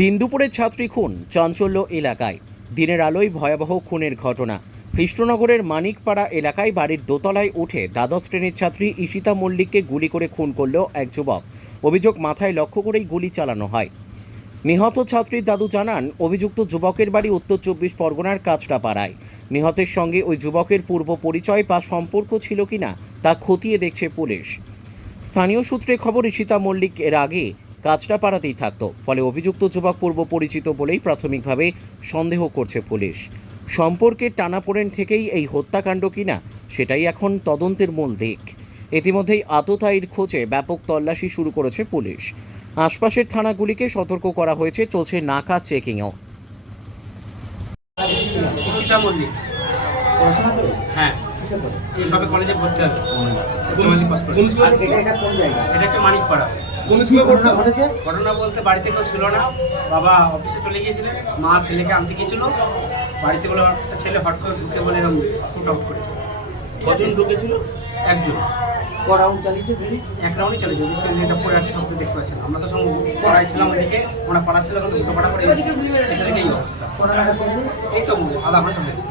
দিন দুপুরে ছাত্রী খুন চাঞ্চল্য এলাকায়। দিনের আলোয় ভয়াবহ খুনের ঘটনা। কৃষ্ণনগরের মানিকপাড়া এলাকায় বাড়ির দোতলায় উঠে দ্বাদশ শ্রেণির ছাত্রী ঈশিতা মল্লিককে গুলি করে খুন করল এক যুবক। অভিযোগ মাথায় লক্ষ্য করেই গুলি চালানো হয়। নিহত ছাত্রীর দাদু জানান, অভিযুক্ত যুবকের বাড়ি উত্তর চব্বিশ পরগনার কাঁচরাপাড়ায় নিহতের সঙ্গে ওই যুবকের পূর্ব পরিচয় বা সম্পর্ক ছিল কিনা তা খতিয়ে দেখছে পুলিশ। স্থানীয় সূত্রে খবর, ঈশিতা মল্লিক এর আগে কাজটাপাড়াতেই থাকতো। ফলে অভিযুক্ত যুবক পূর্ব পরিচিত বলেই প্রাথমিকভাবে সন্দেহ করছে পুলিশ। সম্পর্কের টানাপোড়েন থেকেই এই হত্যাকাণ্ড কিনা সেটাই এখন তদন্তের মূল দিক। ইতিমধ্যেই আততায়ীর খোঁজে ব্যাপক তল্লাশি শুরু করেছে পুলিশ। আশপাশের থানাগুলিকে সতর্ক করা হয়েছে চলছে নাকা চেকিংও। হ্যাঁ। সবে কলেজে ভর্তি আছে। এটা একটা মানিকপাড়া। কোন স্কুলে ঘটনা ঘটেছে? ঘটনা বলতে বাড়িতে কেউ ছিল না। বাবা অফিসে চলে গিয়েছিলেন। মা ছেলেকে আনতে গিয়েছিল। বাড়িতে বলে একটা ছেলে হট করে ঢুকে বলে এরকম শুট আউট করেছে। কজন ঢুকেছিল? একজন। ক রাউন্ড চালিয়েছে গুলি এক রাউন্ডই পড়ে আছে সব দেখতে পাচ্ছেন। আমরা তো সব পড়াই ছিলাম ওইদিকে ওরা পাড়া ছিল কিন্তু পাড়া এসে অবস্থা। এই তো আধা ঘণ্টা হয়েছে।